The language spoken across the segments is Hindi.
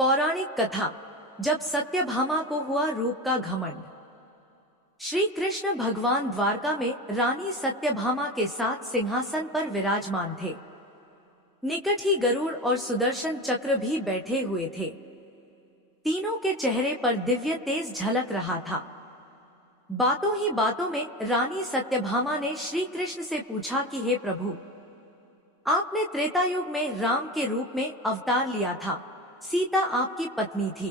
पौराणिक कथा। जब सत्यभामा को हुआ रूप का घमंड। श्री कृष्ण भगवान द्वारका में रानी सत्यभामा के साथ सिंहासन पर विराजमान थे। निकट ही गरुड़ और सुदर्शन चक्र भी बैठे हुए थे। तीनों के चेहरे पर दिव्य तेज झलक रहा था। बातों ही बातों में रानी सत्यभामा ने श्री कृष्ण से पूछा कि हे प्रभु, आपने त्रेता युग में राम के रूप में अवतार लिया था। सीता आपकी पत्नी थी,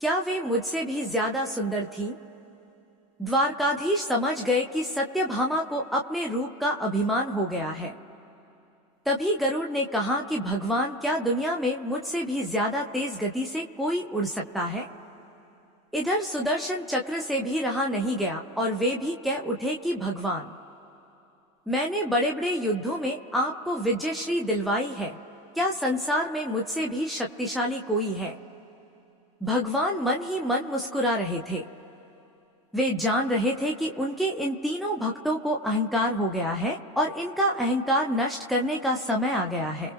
क्या वे मुझसे भी ज्यादा सुंदर थी? द्वारकाधीश समझ गए कि सत्यभामा को अपने रूप का अभिमान हो गया है। तभी गरुड़ ने कहा कि भगवान, क्या दुनिया में मुझसे भी ज्यादा तेज गति से कोई उड़ सकता है? इधर सुदर्शन चक्र से भी रहा नहीं गया और वे भी कह उठे कि भगवान, मैंने बड़े बड़े युद्धों में आपको विजयश्री दिलवाई है, क्या संसार में मुझसे भी शक्तिशाली कोई है? भगवान मन ही मन मुस्कुरा रहे थे। वे जान रहे थे कि उनके इन तीनों भक्तों को अहंकार हो गया है और इनका अहंकार नष्ट करने का समय आ गया है।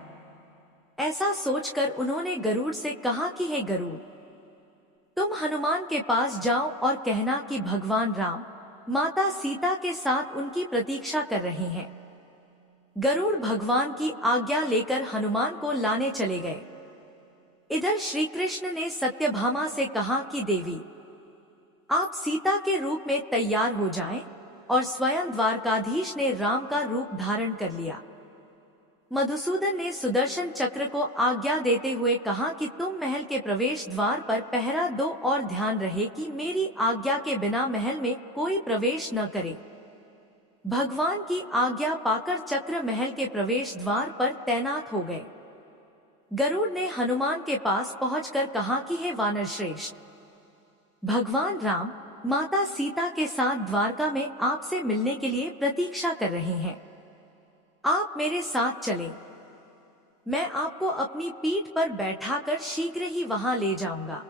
ऐसा सोचकर उन्होंने गरुड़ से कहा कि हे गरुड़, तुम हनुमान के पास जाओ और कहना कि भगवान राम माता सीता के साथ उनकी प्रतीक्षा कर रहे हैं। गरुड़ भगवान की आज्ञा लेकर हनुमान को लाने चले गए। इधर श्री कृष्ण ने सत्यभामा से कहा कि देवी, आप सीता के रूप में तैयार हो जाएं, और स्वयं द्वारकाधीश ने राम का रूप धारण कर लिया। मधुसूदन ने सुदर्शन चक्र को आज्ञा देते हुए कहा कि तुम महल के प्रवेश द्वार पर पहरा दो और ध्यान रहे कि मेरी आज्ञा के बिना महल में कोई प्रवेश न करे। भगवान की आज्ञा पाकर चक्र महल के प्रवेश द्वार पर तैनात हो गए। गरुड़ ने हनुमान के पास पहुंचकर कहा कि हे वानर श्रेष्ठ, भगवान राम माता सीता के साथ द्वारका में आपसे मिलने के लिए प्रतीक्षा कर रहे हैं। आप मेरे साथ चलें। मैं आपको अपनी पीठ पर बैठाकर शीघ्र ही वहां ले जाऊंगा।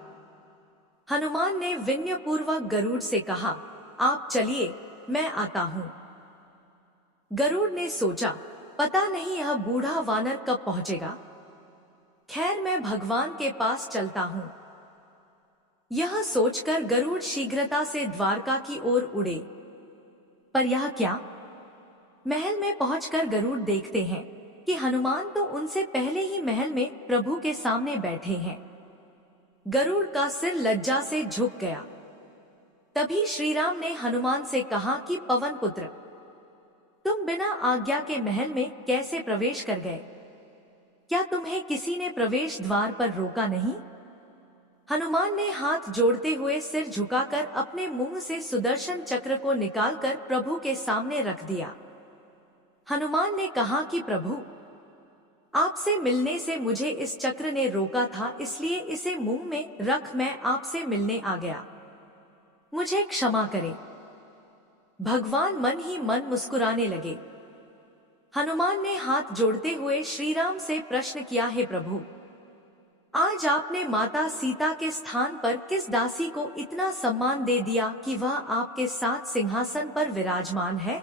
हनुमान ने विनयपूर्वक गरुड़ से कहा, आप चलिए, मैं आता हूं। गरुड़ ने सोचा, पता नहीं यह बूढ़ा वानर कब पहुंचेगा। खैर, मैं भगवान के पास चलता हूं। यह सोचकर गरुड़ शीघ्रता से द्वारका की ओर उड़े। पर यह क्या? महल में पहुंचकर गरुड़ देखते हैं कि हनुमान तो उनसे पहले ही महल में प्रभु के सामने बैठे हैं। गरुड़ का सिर लज्जा से झुक गया। तभी श्रीराम ने हनुमान से कहा कि पवन पुत्र, तुम बिना आज्ञा के महल में कैसे प्रवेश कर गए? क्या तुम्हें किसी ने प्रवेश द्वार पर रोका नहीं? हनुमान ने हाथ जोड़ते हुए सिर झुकाकर अपने मुंह से सुदर्शन चक्र को निकालकर प्रभु के सामने रख दिया। हनुमान ने कहा कि प्रभु, आपसे मिलने से मुझे इस चक्र ने रोका था, इसलिए इसे मुंह में रख मैं आपसे मिलने आ गया। मुझे क्षमा करें। भगवान मन ही मन मुस्कुराने लगे। हनुमान ने हाथ जोड़ते हुए श्रीराम से प्रश्न किया, हे प्रभु, आज आपने माता सीता के स्थान पर किस दासी को इतना सम्मान दे दिया कि वह आपके साथ सिंहासन पर विराजमान है?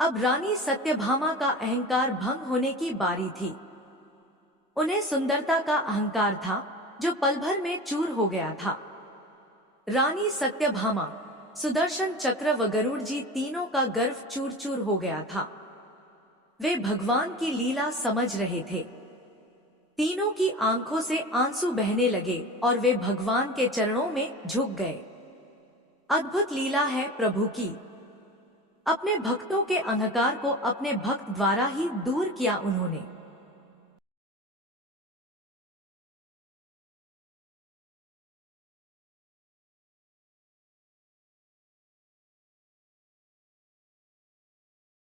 अब रानी सत्यभामा का अहंकार भंग होने की बारी थी। उन्हें सुंदरता का अहंकार था जो पल भर में चूर हो गया था। रानी सत्यभामा, सुदर्शन चक्र व गरुड़ जी तीनों का गर्व चूर चूर हो गया था। वे भगवान की लीला समझ रहे थे। तीनों की आंखों से आंसू बहने लगे और वे भगवान के चरणों में झुक गए। अद्भुत लीला है प्रभु की। अपने भक्तों के अहंकार को अपने भक्त द्वारा ही दूर किया उन्होंने।